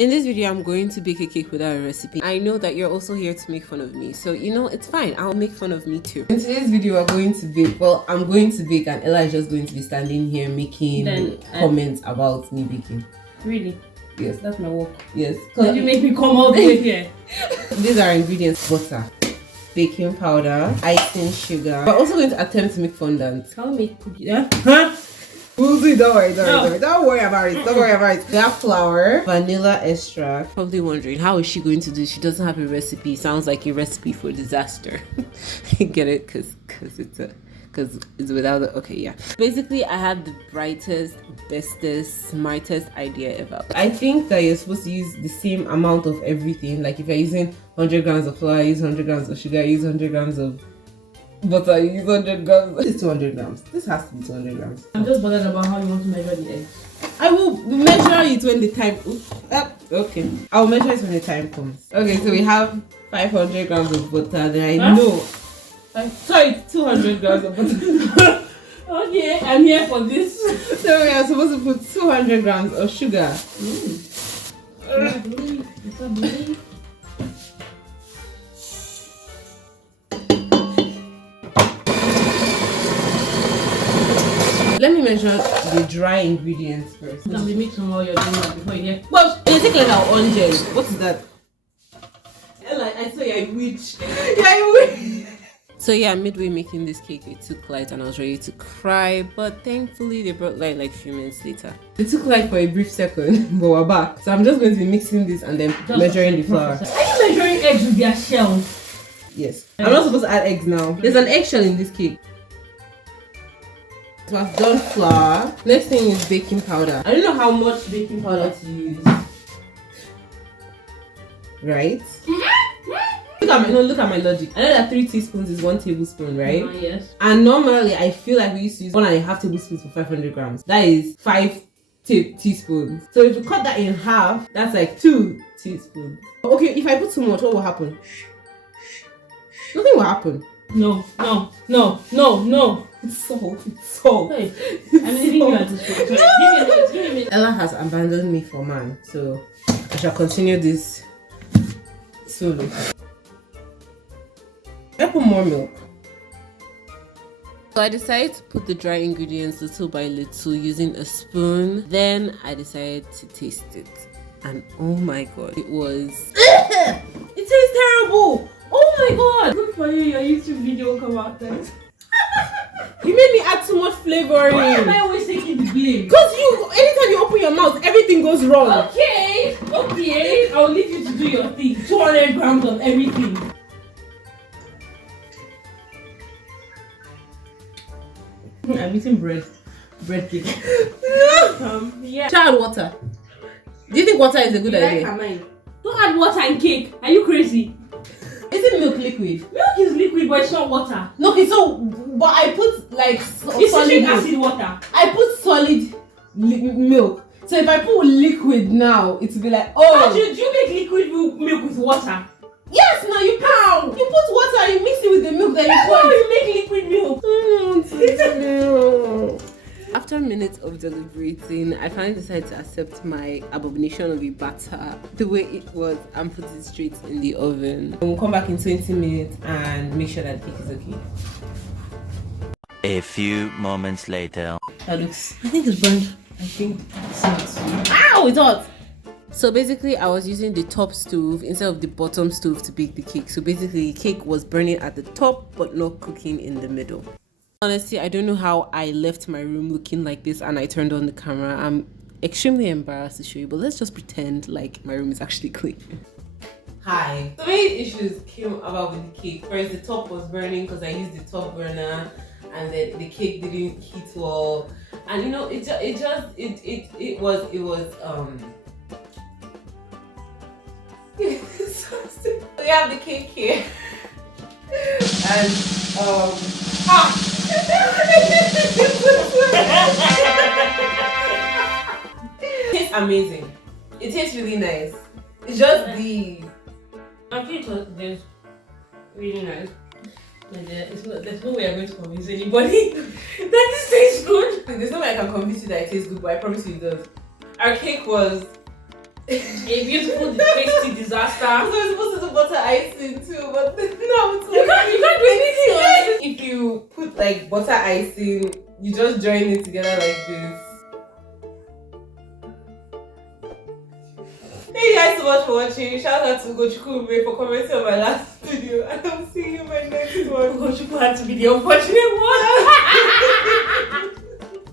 In this video, I'm going to bake a cake without a recipe. I know that you're also here to make fun of me, so you know, it's fine. I'll make fun of me too. In today's video, we're going to bake. Well, I'm going to bake and Ella is just going to be standing here making comments about me baking. Really? Yes. That's my work. Yes. Did you make me come all the way here? These are ingredients: butter, baking powder, icing sugar. We're also going to attempt to make fondant. Can we make cookies? We'll do it, don't worry about it. Don't worry about it. We have flour, vanilla extract. Probably wondering, how is she going to do it? She doesn't have a recipe. Sounds like a recipe for disaster. Get it? Because it's without the... Okay, yeah. Basically, I had the brightest, bestest, smartest idea ever. I think that you're supposed to use the same amount of everything. Like if you're using 100 grams of flour, use 100 grams of sugar, use 100 grams of butter, use 100 grams. This is 200 grams. This has to be 200 grams. I'm just bothered about how you want to measure the eggs. I will measure it when the time... okay. I'll measure it when the time comes. Okay, so we have 500 grams of butter. Then I know... Sorry, 200 grams of butter. Okay, I'm here for this. So we are supposed to put 200 grams of sugar. I believe. Let me measure the dry ingredients first. You can be mixing while you're doing that before you get... Well, you take like our oranges. What is that? I saw you're a witch. You're a witch. So yeah, midway making this cake, it took light and I was ready to cry, but thankfully they brought light like a few minutes later. It took light for a brief second, but we're back. So I'm just going to be mixing this and then measuring the flour. Are you measuring eggs with their shells? Yes. I'm not supposed to add eggs now. There's an eggshell in this cake. So I've done flour. Next thing is baking powder. I don't know how much baking powder to use. Right? Look at my logic. I know that 3 teaspoons is 1 tablespoon, right? Yes. And normally I feel like we used to use 1.5 tablespoons for 500 grams. That is 5 teaspoons. So if you cut that in half, that's like 2 teaspoons. Okay, if I put too much, what will happen? Nothing will happen. No. It's salt. Hey, I'm leaving you at this point. Give me a minute. Ella has abandoned me for man, so I shall continue this solo. I put more milk. So I decided to put the dry ingredients little by little using a spoon. Then I decided to taste it. And oh my god, it was... It tastes terrible! Oh my god! Good for you, your YouTube video will come out then. You made me add too much flavoring. Why am I always taking the blame? Because anytime you open your mouth, everything goes wrong. Okay, I'll leave you to do your thing. 200 grams of everything. I'm eating bread cake. Yeah. Add water. Do you think water is a good idea? Don't add water in cake. Are you crazy? Isn't milk liquid? Milk is liquid, but it's not water. No, okay, so but I put like it's solid acid water. I put solid milk. So if I put liquid now, it will be like, oh. Do you make liquid milk with water? Yes, no, you put water, you mix it with the milk, then you pour it. You make liquid milk. After minutes of deliberating, I finally decided to accept my abomination of a batter the way it was and put it straight in the oven. We'll come back in 20 minutes and make sure that the cake is okay. A few moments later. That looks... I think it's burnt. I think it's hot. Ow, it's hot! So basically, I was using the top stove instead of the bottom stove to bake the cake. So basically, the cake was burning at the top but not cooking in the middle. Honestly, I don't know how I left my room looking like this and I turned on the camera. I'm extremely embarrassed to show you, but let's just pretend like my room is actually clean. Hi. So many issues came about with the cake. First, the top was burning because I used the top burner, and then the cake didn't heat well. And you know, it was we have the cake here. And it tastes amazing. It tastes really nice. It's just the... I think it's really nice. There's no way I'm going to convince anybody that this tastes good. There's no way I can convince you that it tastes good, but I promise you it does. Our cake was A beautiful, tasty disaster. So we're supposed to do butter icing too, but no, it's You can't do anything on it. if you put like butter icing, you just join it together like this. Thank you guys so much for watching. Shout out to Gochukume for commenting on my last video, and I'll see you in my next one. Gochuku had to be the unfortunate one.